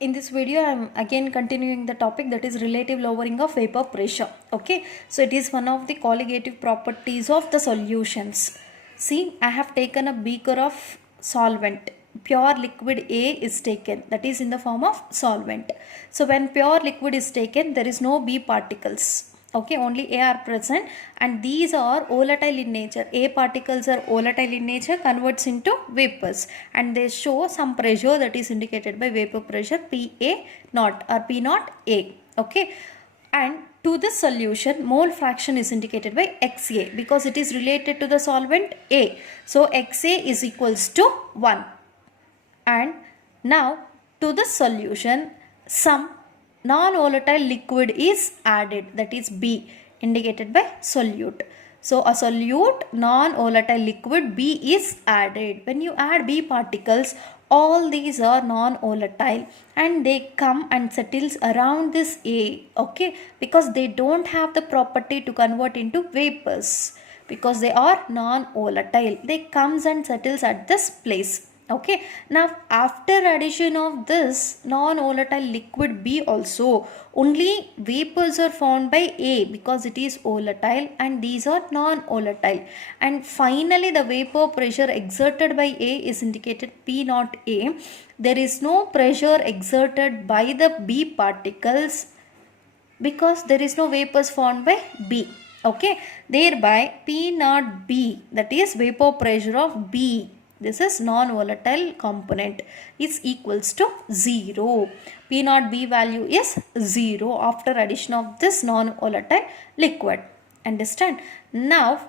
In this video I am again continuing the topic, that is relative lowering of vapor pressure. Okay, so it is one of the colligative properties of the solutions. See, I have taken a beaker of solvent. Pure liquid A is taken, that is in the form of solvent. So when pure liquid is taken, there is no B particles. Okay, only A are present, and these are volatile in nature. A particles are volatile in nature, converts into vapors, and they show some pressure that is indicated by vapor pressure PA naught or P naught A. Okay, and to this solution mole fraction is indicated by XA because it is related to the solvent A. So XA is equals to 1. And now to the solution some non-volatile liquid is added, that is B, indicated by solute. So a solute non-volatile liquid B is added. When you add B particles, all these are non-volatile and they come and settles around this A. Okay, because they don't have the property to convert into vapors, because they are non-volatile. They comes and settles at this place. Okay, now after addition of this non-volatile liquid B also, only vapors are formed by A because it is volatile and these are non-volatile. And finally the vapor pressure exerted by A is indicated P naught A. There is no pressure exerted by the B particles because there is no vapors formed by B. Okay, thereby P naught B, that is vapor pressure of B, this is non-volatile component, is equals to 0. P naught B value is 0 after addition of this non-volatile liquid. Understand? Now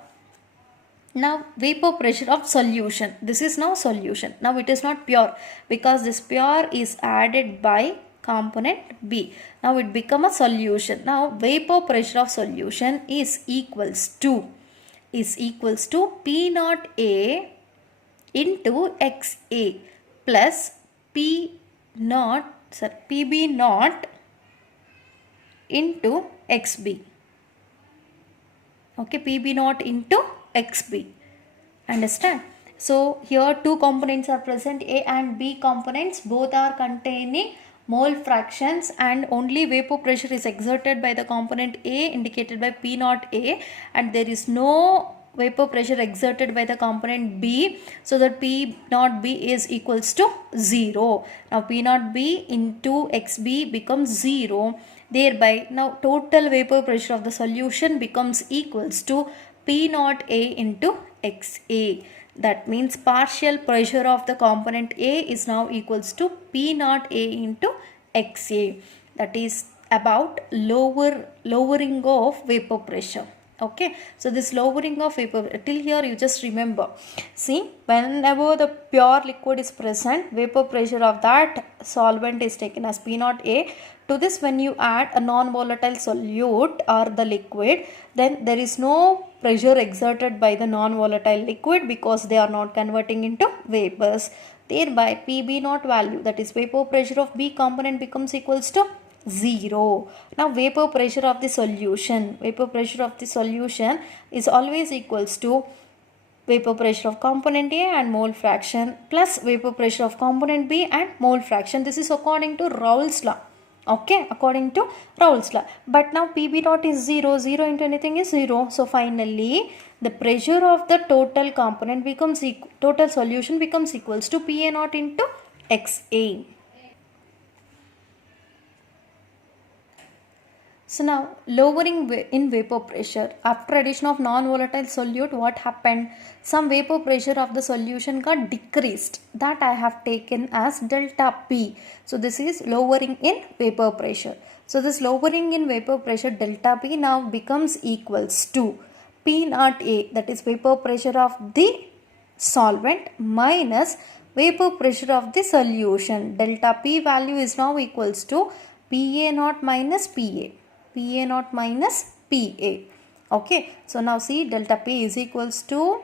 vapor pressure of solution. This is now solution. Now it is not pure because this pure is added by component B. Now it become a solution. Now vapor pressure of solution is equals to P naught A into XA plus PB naught into XB. Okay, PB naught into XB. Understand? So here two components are present, A and B components, both are containing mole fractions, and only vapor pressure is exerted by the component A indicated by P naught A, and there is no vapor pressure exerted by the component B, so that P naught B is equals to 0. Now P naught B into XB becomes 0. Thereby now total vapor pressure of the solution becomes equals to P naught A into XA. That means partial pressure of the component A is now equals to P naught A into XA. That is about lowering of vapor pressure. Okay, so this lowering of vapor, till here you just remember. See, whenever the pure liquid is present, vapor pressure of that solvent is taken as P naught A. To this, when you add a non-volatile solute or the liquid, then there is no pressure exerted by the non-volatile liquid because they are not converting into vapors. Thereby PB naught value, that is vapor pressure of B component, becomes equals to 0. Now vapor pressure of the solution is always equals to vapor pressure of component A and mole fraction plus vapor pressure of component B and mole fraction. This is according to Raoult's law. Okay, according to Raoult's law. But now PB naught is 0. 0 into anything is 0. So finally the pressure of the total component becomes total solution becomes equals to PA naught into XA. So now lowering in vapor pressure. After addition of non-volatile solute, what happened? Some vapor pressure of the solution got decreased. That I have taken as delta P. So this is lowering in vapor pressure. So this lowering in vapor pressure delta P now becomes equals to P naught A, that is vapor pressure of the solvent, minus vapor pressure of the solution. Delta P value is now equals to PA naught minus PA. PA naught minus PA. Okay, so now see, delta P is equals to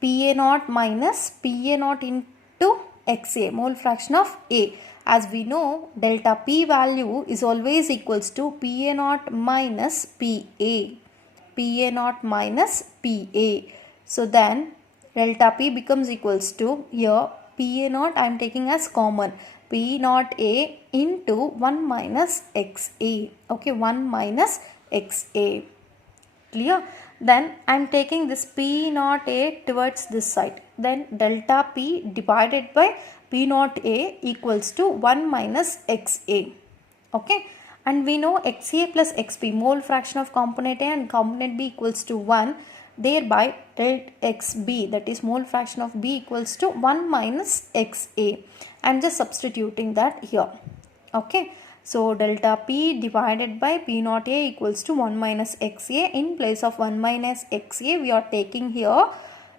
PA naught minus PA naught into XA, mole fraction of A. As we know, delta P value is always equals to PA naught minus PA. PA naught minus PA. So then delta P becomes equals to, here PA naught I am taking as common. P naught A into 1 minus XA. Okay, 1 minus XA. Clear? Then I am taking this P naught A towards this side. Then delta P divided by P naught A equals to 1 minus XA. Okay. And we know XA plus XB, mole fraction of component A and component B equals to 1. Thereby del XB, that is mole fraction of B, equals to 1 minus XA. I am just substituting that here. Okay. So delta P divided by P naught A equals to 1 minus XA. In place of 1 minus XA, we are taking here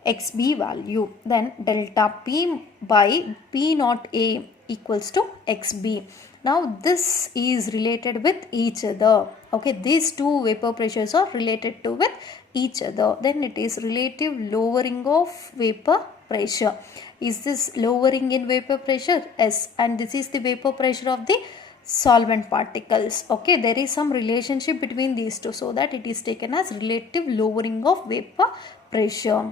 XB value. Then delta P by P naught A equals to XB. Now this is related with each other. Okay, these two vapor pressures are related to with each other. Then it is relative lowering of vapor pressure. Is this lowering in vapor pressure? Yes. And this is the vapor pressure of the solvent particles. Okay, there is some relationship between these two, so that it is taken as relative lowering of vapor pressure.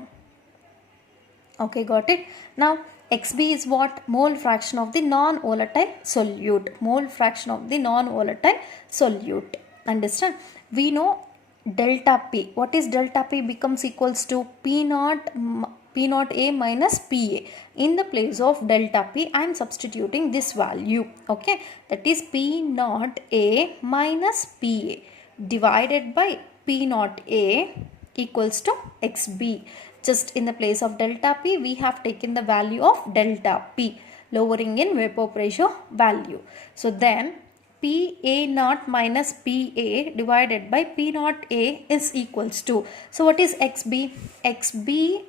Okay, got it. Now XB is what? Mole fraction of the non-volatile solute. Mole fraction of the non-volatile solute. Understand? We know delta P. What is delta P? Becomes equals to P naught A minus PA. In the place of delta P, I am substituting this value. Okay, that is P naught A minus PA divided by P naught A equals to XB. Just in the place of delta P, we have taken the value of delta P, lowering in vapor pressure value. So then PA naught minus PA divided by P naught A is equals to, so what is XB? XB,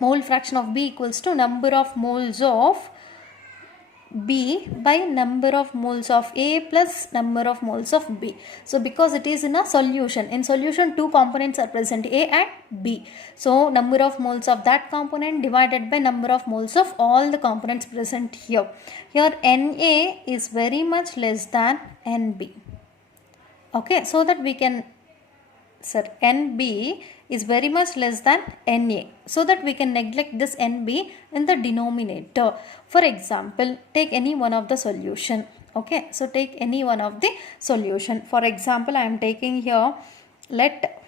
mole fraction of B, equals to number of moles of B by number of moles of A plus number of moles of B. So because it is in a solution, in solution two components are present, A and B. So number of moles of that component divided by number of moles of all the components present here. Here Na is very much less than Nb. Okay, so that we can, Nb is very much less than Na, so that we can neglect this Nb in the denominator. For example, take any one of the solution. Okay, so take any one of the solution. For example, I am taking here, let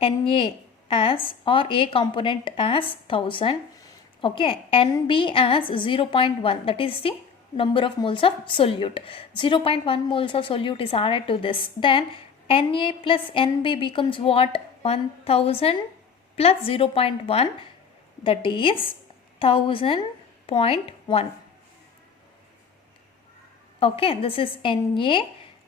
Na as, or A component as 1000. Okay, Nb as 0.1, that is the number of moles of solute. 0.1 moles of solute is added to this. Then Na plus Nb becomes what? 1000 plus 0.1, that is 1000.1. Okay, this is Na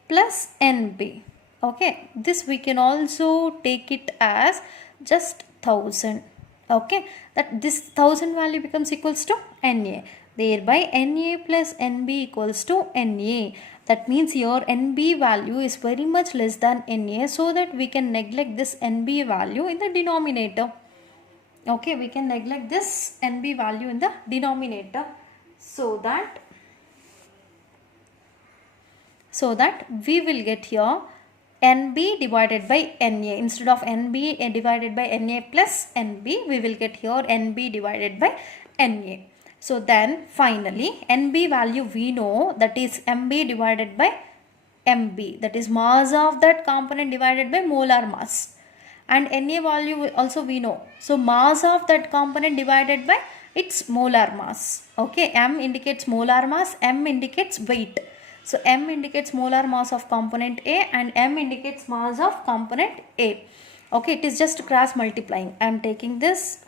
plus Nb. Okay, this we can also take it as just 1000. Okay, that this 1000 value becomes equals to Na. Thereby Na plus Nb equals to Na. That means here Nb value is very much less than Na, so that we can neglect this Nb value in the denominator. Okay, we can neglect this Nb value in the denominator, so that we will get here Nb divided by Na. Instead of Nb divided by Na plus Nb, we will get here Nb divided by Na. So then finally Nb value we know, that is Mb divided by Mb, that is mass of that component divided by molar mass. And Na value also we know, so mass of that component divided by its molar mass. Okay, M indicates molar mass, M indicates weight. So M indicates molar mass of component A and M indicates mass of component A. Okay, it is just cross multiplying. I am taking this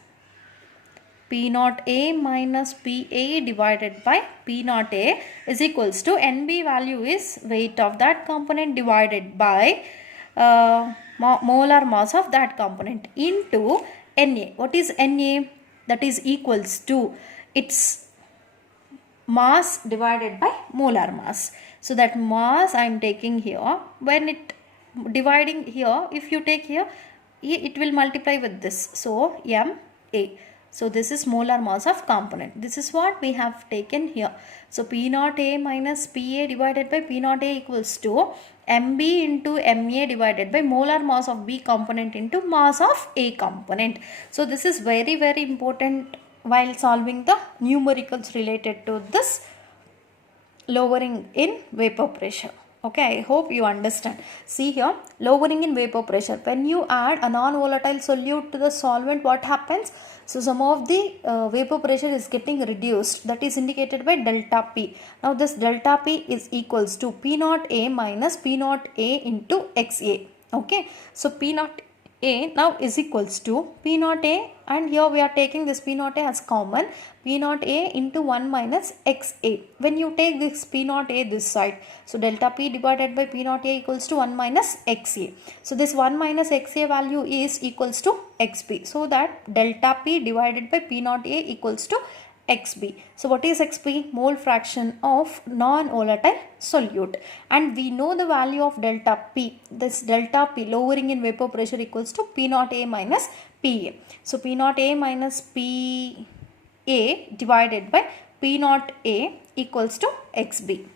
P naught A minus PA divided by P naught A is equals to Nb value is weight of that component divided by molar mass of that component into Na. What is Na? That is equals to its mass divided by molar mass. So that mass I am taking here, when it dividing here, if you take here, it will multiply with this. So Ma. So this is molar mass of component. This is what we have taken here. So P naught A minus PA divided by P naught A equals to Mb into Ma divided by molar mass of B component into mass of A component. So this is very important while solving the numericals related to this lowering in vapor pressure. Okay, I hope you understand. See here, lowering in vapor pressure. When you add a non-volatile solute to the solvent, what happens? So some of the vapor pressure is getting reduced. That is indicated by delta P. Now this delta P is equals to P naught A minus P naught A into XA. Okay, so P naught A now is equals to P naught A, and here we are taking this P naught A as common, P naught A into 1 minus XA. When you take this P naught A this side, so delta P divided by P naught A equals to 1 minus XA. So this 1 minus XA value is equals to XB. So that delta P divided by P naught A equals to XB. So what is XB? Mole fraction of non-volatile solute. And we know the value of delta P. This delta P lowering in vapor pressure equals to P naught A minus PA. So P naught A minus PA divided by P naught A equals to XB.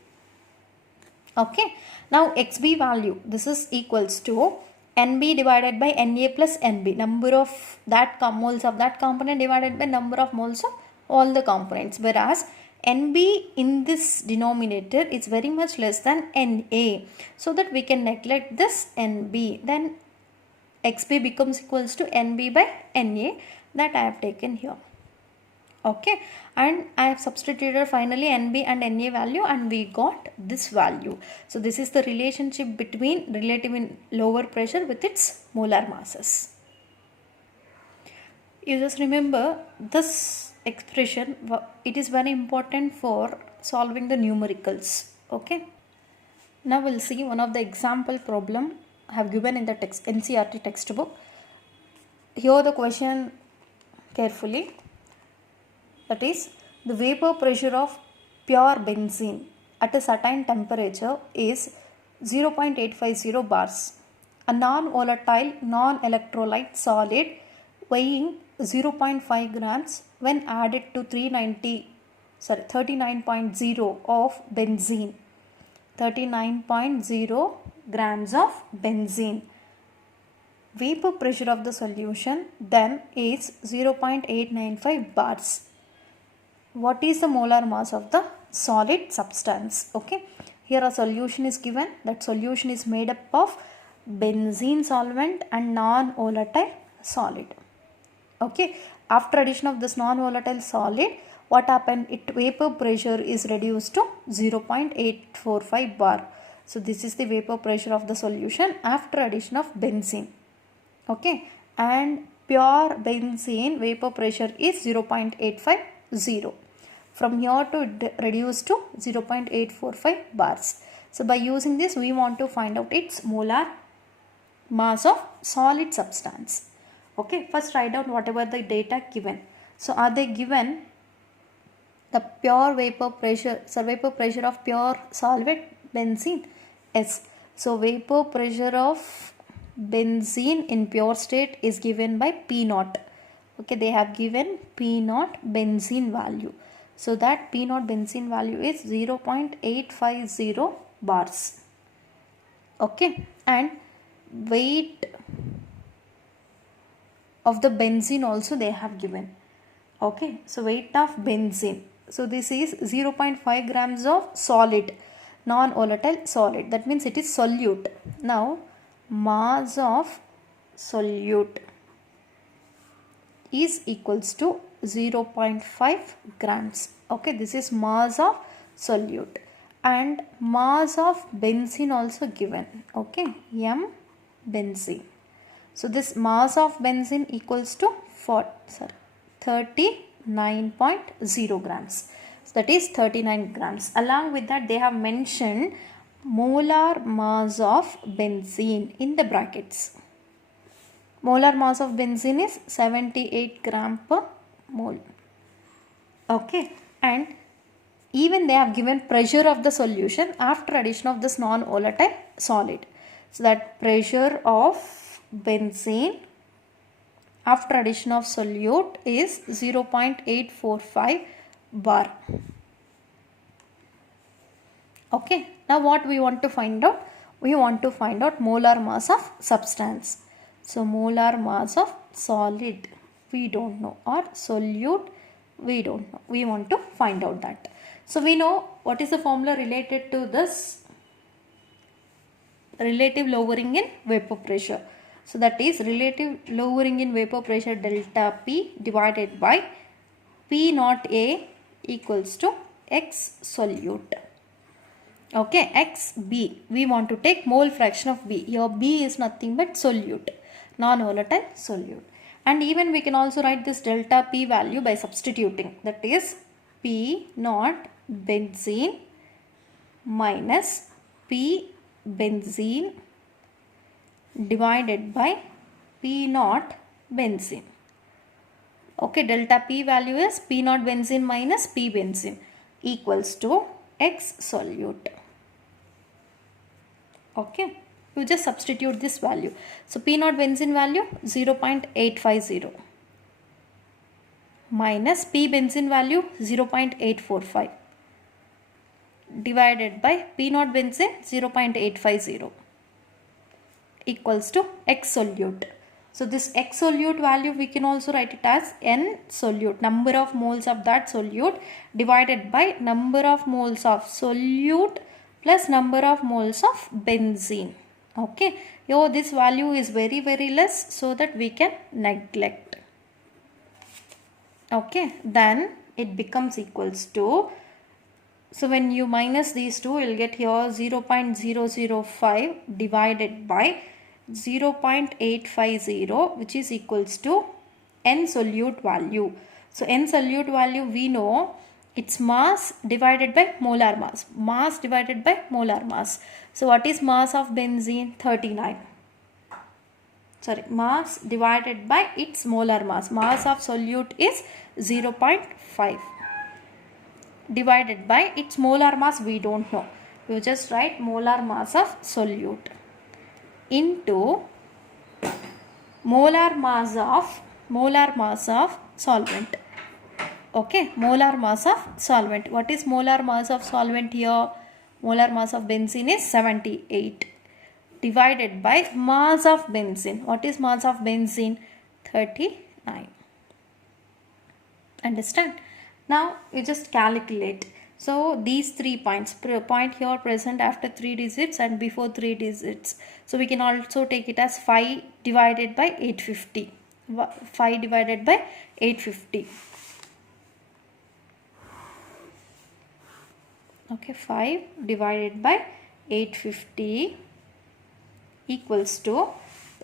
Okay. Now XB value, this is equals to NB divided by Na plus NB. Number of that moles of that component divided by number of moles of all the components, whereas NB in this denominator is very much less than Na, so that we can neglect this NB. Then XB becomes equals to NB by Na, that I have taken here. Okay, and I have substituted finally NB and Na value, and we got this value. So this is the relationship between relative in lower pressure with its molar masses. You just remember this expression, it is very important for solving the numericals. Okay, now we'll see one of the example problem I have given in the text NCERT textbook. Hear the question carefully. That is, the vapor pressure of pure benzene at a certain temperature is 0.850 bars. A non-volatile, non-electrolyte solid weighing 0.5 grams when added to 39.0 of benzene, 39.0 grams of benzene. Vapor pressure of the solution then is 0.895 bars. What is the molar mass of the solid substance? Okay, here a solution is given. That solution is made up of benzene solvent and non-volatile solid. Okay, after addition of this non-volatile solid, what happened? Its vapor pressure is reduced to 0.845 bar. So this is the vapor pressure of the solution after addition of benzene. Okay, and pure benzene vapor pressure is 0.850. From here to reduce to 0.845 bars. So by using this, we want to find out its molar mass of solid substance. Okay, first write down whatever the data given. So are they given the pure vapor pressure, vapor pressure of pure solvent benzene? Yes. So vapor pressure of benzene in pure state is given by P naught. Okay, they have given P naught benzene value. So that P naught benzene value is 0.850 bars. Okay, and weight of the benzene also they have given. Okay, so weight of benzene. So this is 0.5 grams of solid, non-volatile solid. That means it is solute. Now mass of solute is equals to 0.5 grams. Okay, this is mass of solute, and mass of benzene also given. Okay, M benzene. So this mass of benzene equals to 39.0 grams. So that is 39 grams. Along with that, they have mentioned molar mass of benzene in the brackets. Molar mass of benzene is 78 gram per mole. Okay, and even they have given pressure of the solution after addition of this non-volatile solid. So that pressure of benzene after addition of solute is 0.845 bar. Okay, now what we want to find out? we want to find out molar mass of substance. So molar mass of solid we don't know, or solute we don't know. We want to find out that. So we know what is the formula related to this relative lowering in vapor pressure. So that is relative lowering in vapor pressure delta P divided by P naught A equals to X solute. Okay, XB. We want to take mole fraction of B. Here B is nothing but solute, non-volatile solute. And even we can also write this delta P value by substituting. That is P naught benzene minus P benzene divided by P naught benzene. Okay, delta P value is P naught benzene minus P benzene equals to X solute. Okay, you just substitute this value. So P naught benzene value 0.850 minus P benzene value 0.845 divided by P naught benzene 0.850 equals to X solute. So this X solute value we can also write it as N solute, number of moles of that solute divided by number of moles of solute plus number of moles of benzene. Okay, here this value is very less, so that we can neglect. Okay, then it becomes equals to, so when you minus these two, you will get here 0.005 divided by 0.850, which is equals to N solute value. So N solute value we know it's mass divided by molar mass. Mass divided by molar mass. So what is mass of benzene? 39. Sorry, mass divided by its molar mass. Mass of solute is 0.5 divided by its molar mass we don't know. You just write molar mass of solute into molar mass of solvent. Okay, molar mass of solvent. What is molar mass of solvent here? Molar mass of benzene is 78 divided by mass of benzene. What is mass of benzene? 39. Understand? Now you just calculate. So these 3 points, point here present after 3 digits and before 3 digits. So we can also take it as 5 divided by 850. 5 divided by 850. Okay, 5 divided by 850 equals to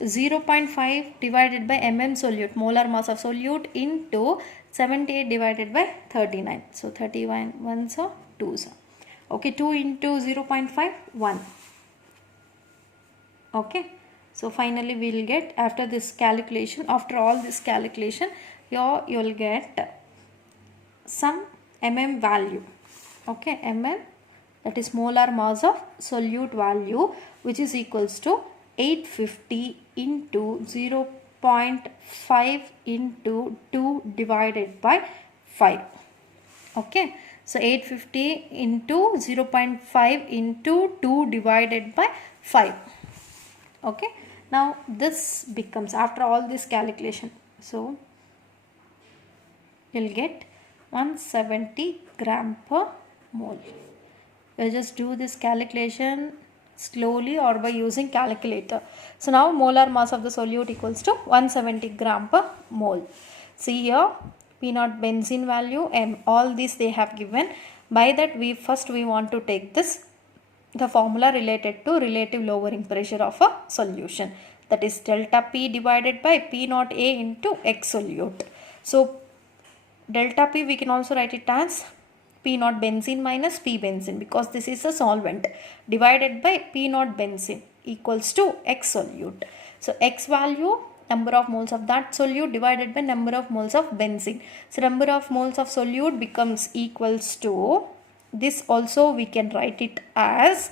0.5 divided by solute, molar mass of solute, into 78 divided by 39. So 31 ones are 2s. Okay, 2 into 0.5, 1. Okay, so finally we will get, after this calculation, after all this calculation, here you will get some value. Okay, that is molar mass of solute value, which is equals to 850 into 0.5 into 2 divided by 5. Okay, so 850 into 0.5 into 2 divided by 5. Okay, now this becomes, after all this calculation, so you'll get 170 gram per mole. We'll just do this calculation slowly or by using calculator. So now molar mass of the solute equals to 170 gram per mole. See here, P naught benzene value, and all these they have given. By that we want to take this, the formula related to relative lowering pressure of a solution, that is delta P divided by P naught A into X solute. So delta P we can also write it as P naught benzene minus P benzene, because this is a solvent, divided by P naught benzene equals to X solute. So X value, number of moles of that solute divided by number of moles of benzene. So number of moles of solute becomes equals to, this also we can write it as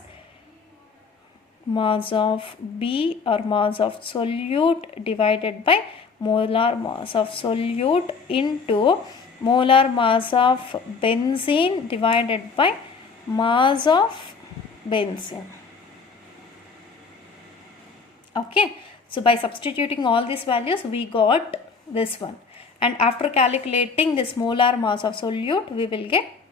mass of B or mass of solute divided by molar mass of solute into molar mass of benzene divided by mass of benzene. Okay, so by substituting all these values we got this one, and after calculating this molar mass of solute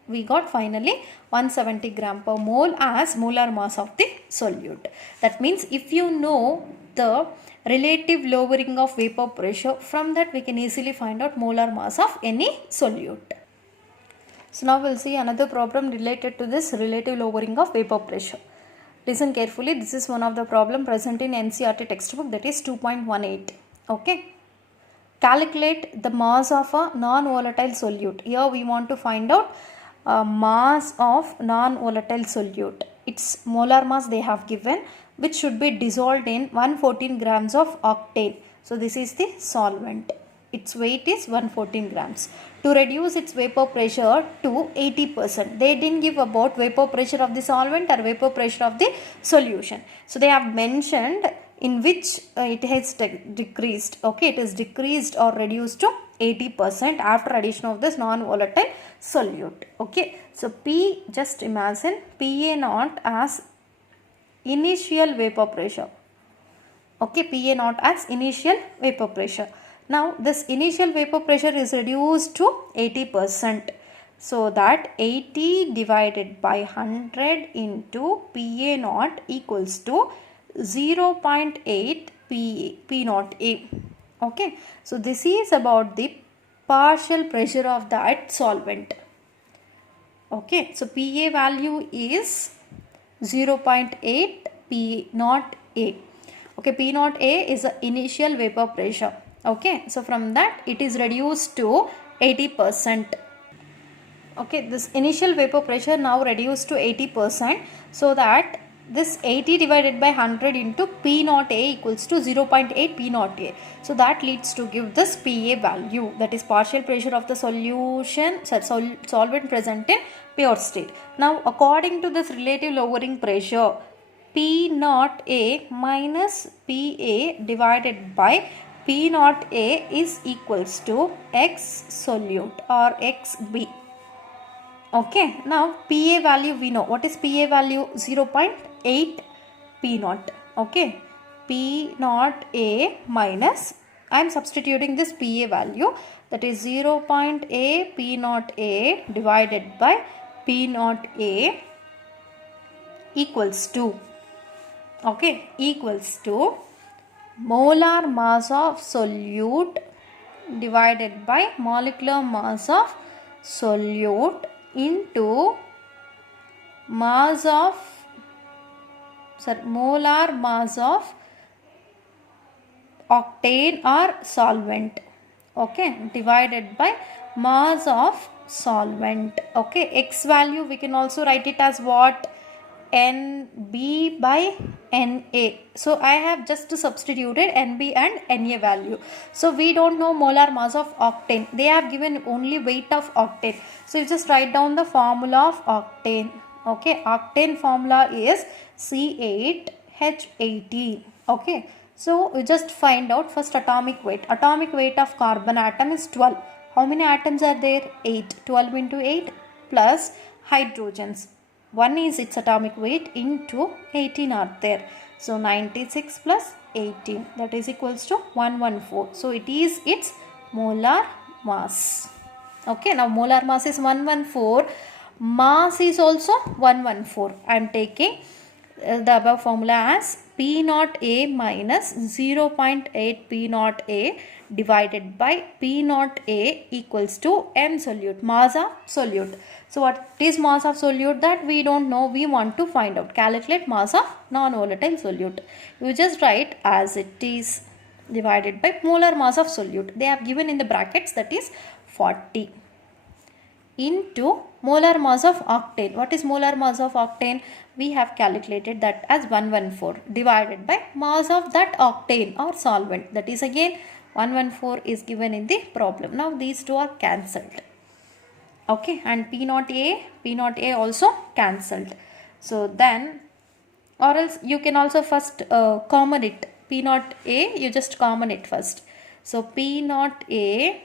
we got finally 170 gram per mole as molar mass of the solute. That means if you know the relative lowering of vapor pressure, from that we can easily find out molar mass of any solute. So now we'll see another problem related to this relative lowering of vapor pressure. Listen carefully, this is one of the problem present in NCERT textbook, that is 2.18. Okay. Calculate the mass of a non-volatile solute. Here we want to find out mass of non-volatile solute. Its molar mass they have given, which should be dissolved in 114 grams of octane. So this is the solvent. Its weight is 114 grams. To reduce its vapor pressure to 80%. They didn't give about vapor pressure of the solvent or vapor pressure of the solution. So they have mentioned in which it has decreased. Okay, it is decreased or reduced to 80% after addition of this non-volatile solute. Okay, so P, just imagine PA naught as initial vapor pressure. Okay, PA naught as initial vapor pressure. Now this initial vapor pressure is reduced to 80%. So that 80 divided by 100 into PA naught equals to 0.8 P naught A. Okay, so this is about the partial pressure of that solvent. Okay, so PA value is 0.8 P naught A. Okay, P naught A is the initial vapor pressure. Okay, so from that it is reduced to 80%. Okay, this initial vapor pressure now reduced to 80%, so that this 80 divided by 100 into P naught A equals to 0.8 P naught A. So that leads to give this PA value, that is partial pressure of the solution, solvent present in pure state. Now according to this relative lowering pressure, P naught A minus PA divided by P naught A is equals to X solute or XB. Okay, now PA value we know. What is PA value? 0.8 P naught. Okay, P naught A minus, I am substituting this PA value, that is 0.8 P naught A divided by P naught A equals to, okay, equals to molar mass of solute divided by molecular mass of solute into mass of molar mass of octane or solvent. Okay, divided by mass of solvent. Okay, X value we can also write it as what? NB by Na. So I have just substituted Nb and Na value. So we don't know molar mass of octane. They have given only weight of octane. So you just write down the formula of octane. Okay, octane formula is C8H18. Okay, so you just find out first atomic weight. Atomic weight of carbon atom is 12. How many atoms are there? 8. 12 into 8 plus hydrogens. 1 is its atomic weight into 18 are there. So 96 plus 18, that is equals to 114. So it is its molar mass. Okay, now molar mass is 114. Mass is also 114. I am taking the above formula as P naught A minus 0.8 P naught A divided by P naught A equals to M solute, mass of solute. So what is mass of solute? That we don't know, we want to find out. Calculate mass of non-volatile solute. You just write as it is divided by molar mass of solute. They have given in the brackets, that is 40 into molar mass of octane. What is molar mass of octane? We have calculated that as 114 divided by mass of that octane or solvent. That is again 114 is given in the problem. Now these two are cancelled. Okay, and P naught A also cancelled. So then, or else you can also first common it. P naught A, you just common it first. So P naught A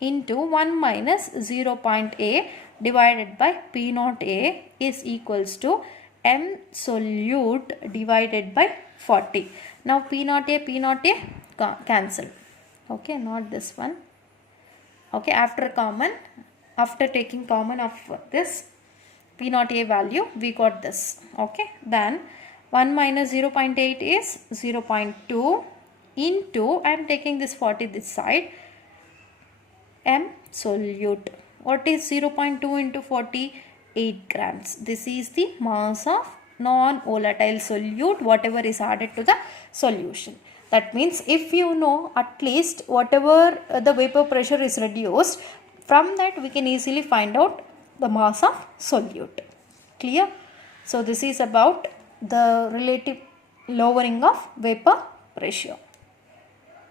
into 1 minus 0.A divided by P naught A is equals to M solute divided by 40. Now P naught A cancel. Okay, not this one. Okay, after taking common of this P naught A value, we got this. Okay, then 1 minus 0.8 is 0.2 into, I am taking this 40 this side, M solute. What is 0.2 into 40? 8 grams. This is the mass of non-volatile solute, whatever is added to the solution. That means if you know at least whatever the vapor pressure is reduced, from that we can easily find out the mass of solute. Clear? So this is about the relative lowering of vapor pressure.